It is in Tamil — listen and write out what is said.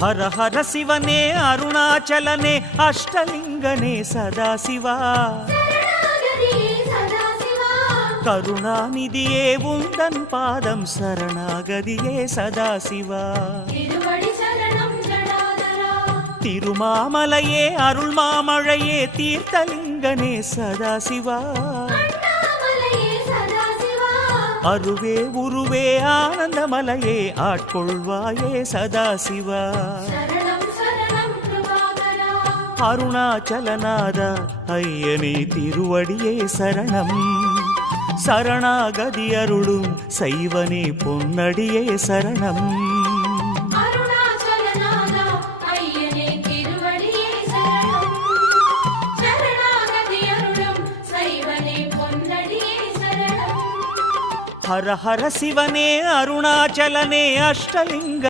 ಹರ ಹರ ಶಿವನೇ ಅರುಣಾಚಲನೆ ಅಷ್ಟಲಿಂಗನೇ ಸದಾಶಿವ கருணாநிதியே உந்தன் பாதம் சரணாகதியே சதாசிவா திருமாமலையே அருள் மாமழையே தீர்த்தலிங்கனே சதாசிவா அருவே உருவே ஆனந்தமலையே ஆட்கொள்வாயே சதாசிவா அருணாச்சலநாத ஐயனே திருவடியே சரணம் சரணாகதி அருளும் சைவனே பொன்னடியே சரணம் ஹர ஹர சிவனே அருணாச்சலனே அஷ்டலிங்க